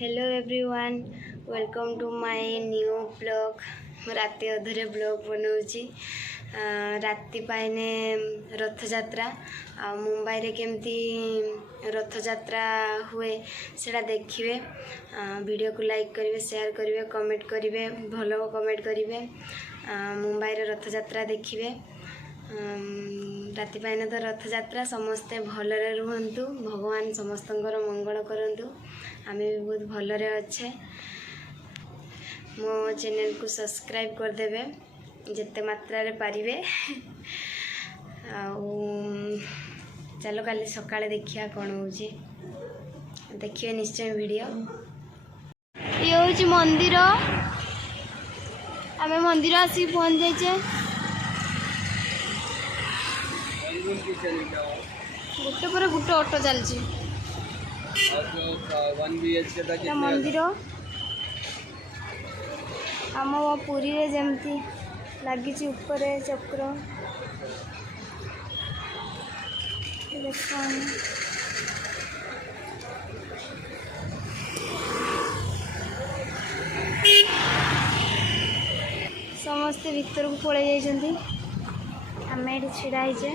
Hello everyone, welcome to my new blog. राति अधरे blog बनाऊँगी। राति पाइने रथयात्रा मुंबई रे केमती रथयात्रा हुए सेटा देखिए। वीडियो को लाइक करेंगे, शेयर करेंगे, कमेंट करेंगे, भलो कमेंट करेंगे। मुंबई रे रथयात्रा देखिए। राति पाइने तो रथयात्रा समस्ते भलरे रुहंतु, भगवान समस्तंकर मंगल करंतु। आमे भी बहुत भलरे अच्छे। मो चैनल को सब्सक्राइब कर देबे जिते मात्रा रे पारिबे। चलो काली सकाळे देखिया कौन होची, देखिए निश्चय वीडियो। ये होची मंदिर, आमे मंदिर आसी पहुंच जाइछे। गोटे पर गोटे ऑटो चलची। मंदिर आम पुरी रे जमती लगी ऊपर चक्र देखो। समस्ते भीतर को पड़े जाइछंती, आमे एठी छिड़ा हिचे।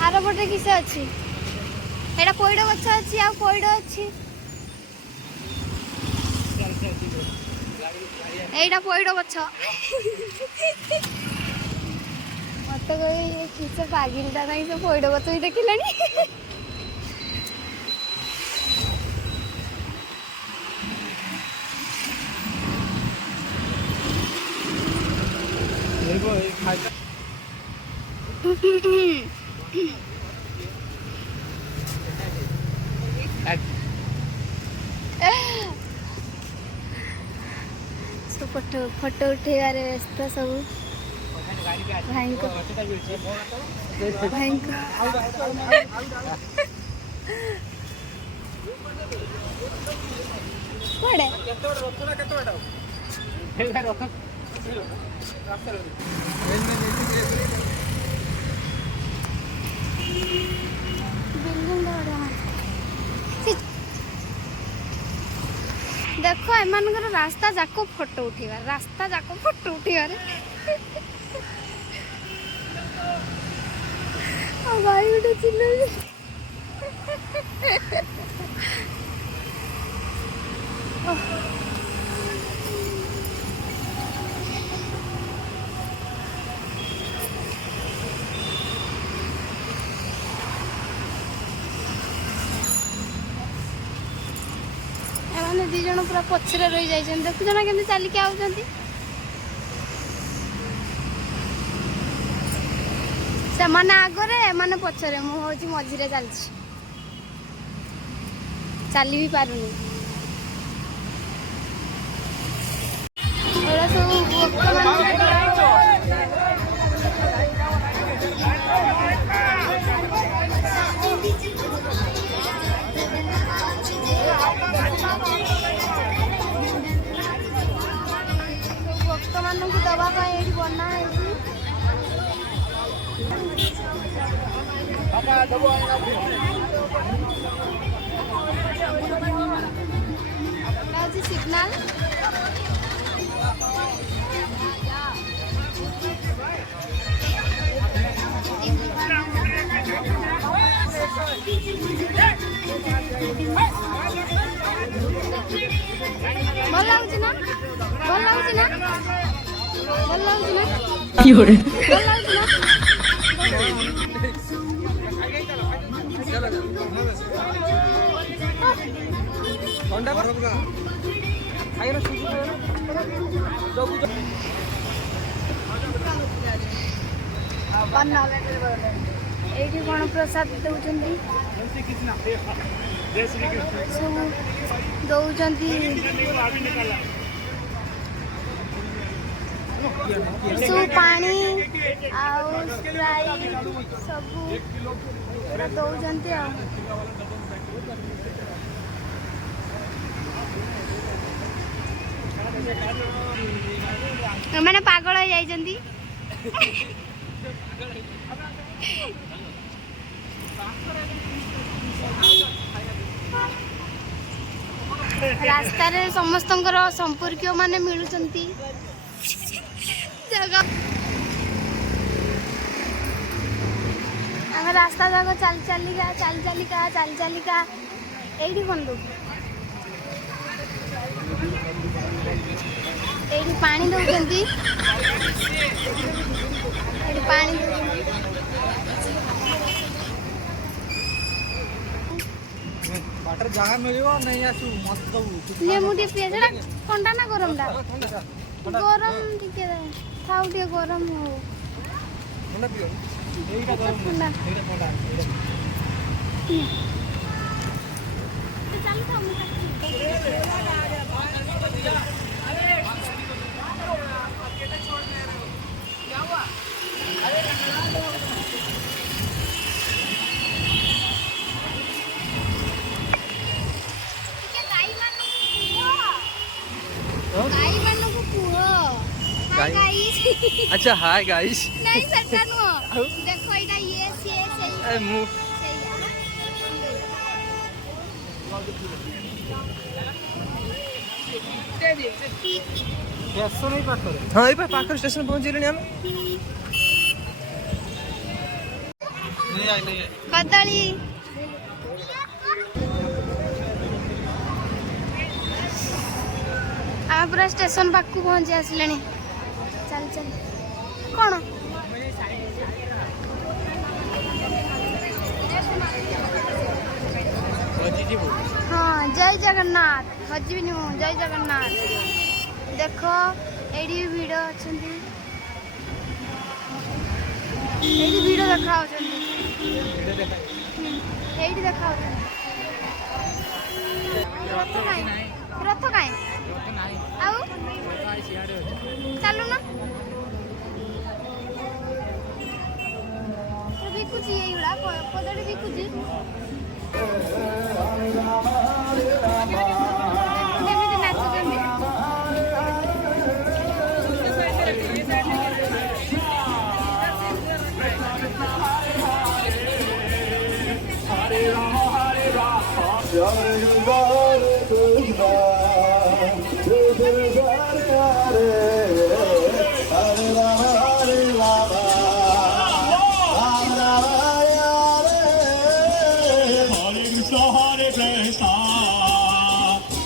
आरपटे किस अच्छी एटा पइड गछ अच्छी आ पइड अच्छी एटा पइड गछ मत कोई किस पागिलटा नहीं से पइड गछ ही देखिलानी। फोटो उठेबार व्यस्त सब भाई को देखो एमानकर रास्ता जाक फोटो उठेबार, रास्ता जाक फोटो उठेबार। भाई उठे चिल्ला दी जन पूरा पछरे रही जाइछन देखु जना केमती चलिके आउछंती से माने आगरे माने पछरे मु होची मझिरे चलछि चली भी पारुनी एरा सब भक्त मानक दवा ये बना है सिग्नल भल लगुच ना भल लगुच ना भल लगुच ना की हो रे भल लगुच ना ठंडा कर का खाइना सुसु सब बन्ना एठी कोन प्रसाद दउचंती सब दउचंती सब पानी आउ स्प्राइट सब दउचंती मैंने पागल हो जाइछंती रास्ता रे समस्तंकर संपर्क माने मिलुचंती जगह आम रास्ता जाक चली चलिका एठी बंदू एठी पानी दउचंती एठी पानी वाटर जगह मिलियो नहीं आसु मस्त दउ ले मुडी पिएजडा ठंडा ना गरम डा गरम टिके खाउ टिके गरम हो ठंडा पियो एटा गरम ठंडा एटा ठंडा चल था अच्छा हाय गाइस नहीं सट्टा नो देखो एटा ये से मु स्टेशन ही पाखर हां ए पाखर स्टेशन पहुंच गेलनी हम नहीं आई कदली आ पूरा स्टेशन पाखु पहुंची आसलेनी चल चल कौन हाँ जय जगन्नाथ हजबिनी मु जय जगन्नाथ देखो एडी वीडियो अच्छी एडी वीडियो देखा एडी देखा रथ काई आउ चलू ना बिकुची एइला पदड़ी बिकुची केमिति नाचुचंदी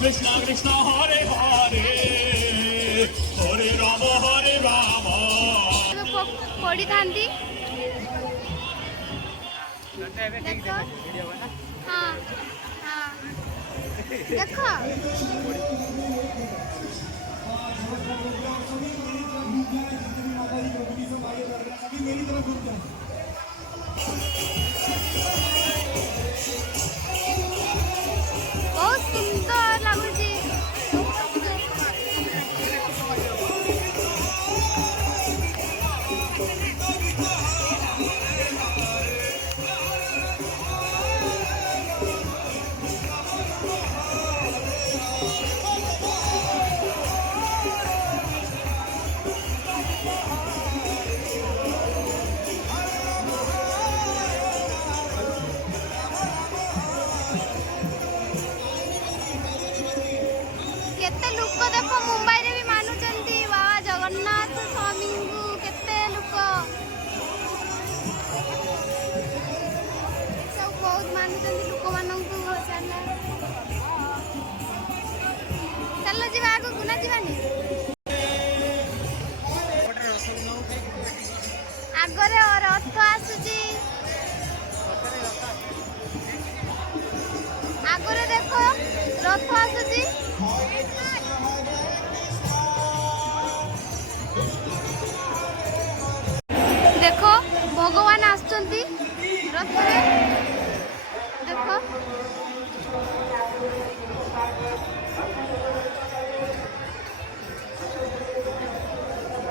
Krishna Krishna Hare Hare Hare Rama Hare Rama पड़ी थांती देखो हाँ हाँ देख बहुत सुंदर लगुची। केते लोक देख मुंबई रे भी मानुचंती बाबा जगन्नाथ स्वामी को केते लोक सब बहुत मानुचंती लोक मानंकु चल जीवा आगु गुना जीवानी आगरे रथ आसुची आगरे देखो रथ आसुची देखो भगवान आसुचंती रथ रे देखो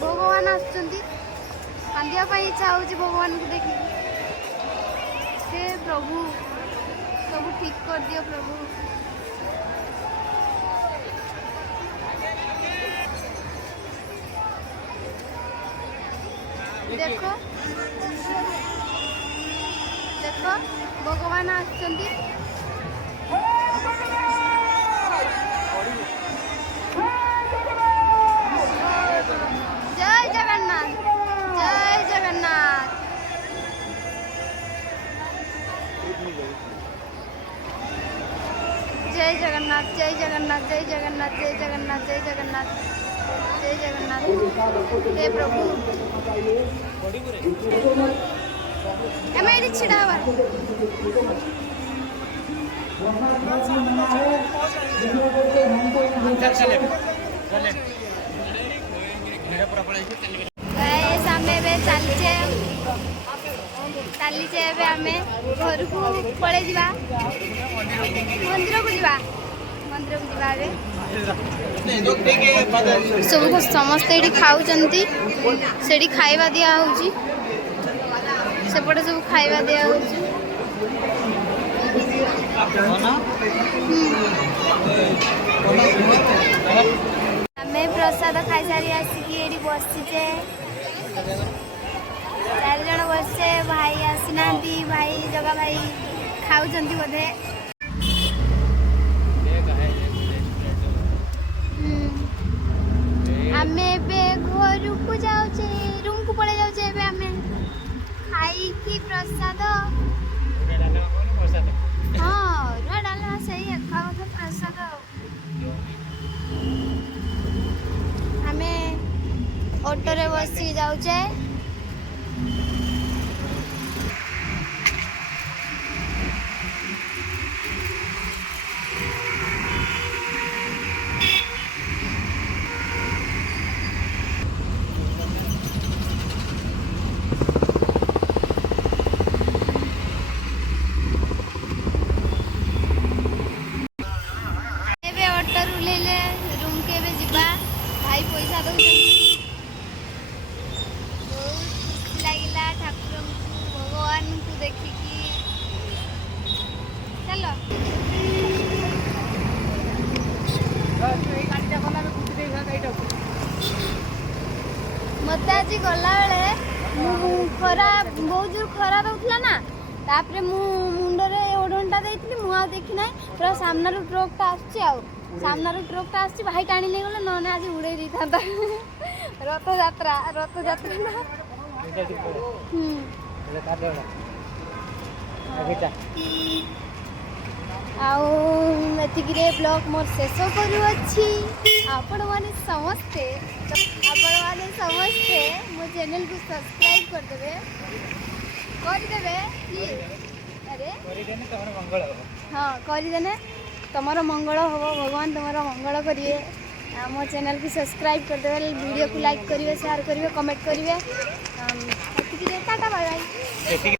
भगवान आसुचंती कांदिया पाई इच्छा होची भगवान को देखि हे प्रभु सब ठीक कर दियो प्रभु देखो देखो भगवान आसुचंती जय जगन्नाथ जय जगन्नाथ जय जगन्नाथ जय जगन्नाथ जय जगन्नाथ जय जगन्नाथ जय जगन्नाथ जय जगन्नाथ हे प्रभु एमे एडी छिड़ा हवा गाइस हमें बे चलचे एबे हमें घर को पळे दिबा मंदिर को दिबा सब को समस्त ये खाऊंती से खाଇବା दिया होची सेपटे सब खाଇବା दिया होची हमें प्रसाद खाई सारी आसिकी एडी बसीचे 4 जण बसचे भाई आसीना भाई जगा भाई खाऊंती बोधे आमे बे घर को जाऊचे रूम को पड़े जाऊचे बे आमे खाई की प्रसाद हाँ रुआ डालना सही है खाओ तो प्रसाद आमे ऑटो रे बसी जाऊचे पैसा दो बहुत लगिला ठाकुर भगवान को देखिकी चलो मत आज गला बेले खरा बहुत जोर खरा दौला ना तापरे मु मुंडरे ओढ़नटा देइतली मु आ देखि नै पूरा सामना रो ट्रकटा आछी आ सामना रो ट्रकटा आछी भाई टाणी ले गेले नने आज उड़े दी था रथ यात्रा ना आउ एतिकिरे ब्लॉग मोर शेष करू अछि आपण माने समस्ते मो चैनल को सब्सक्राइब कर देबे कि अरे करी देने तमर मंगल हो हां करी देने तुमर मंगल हम भगवान तुमर मंगल करिए मो चैनल को सब्सक्राइब करदे वीडियो को लाइक करिए शेयर करिए कमेंट करिए टाटा बाय बाय।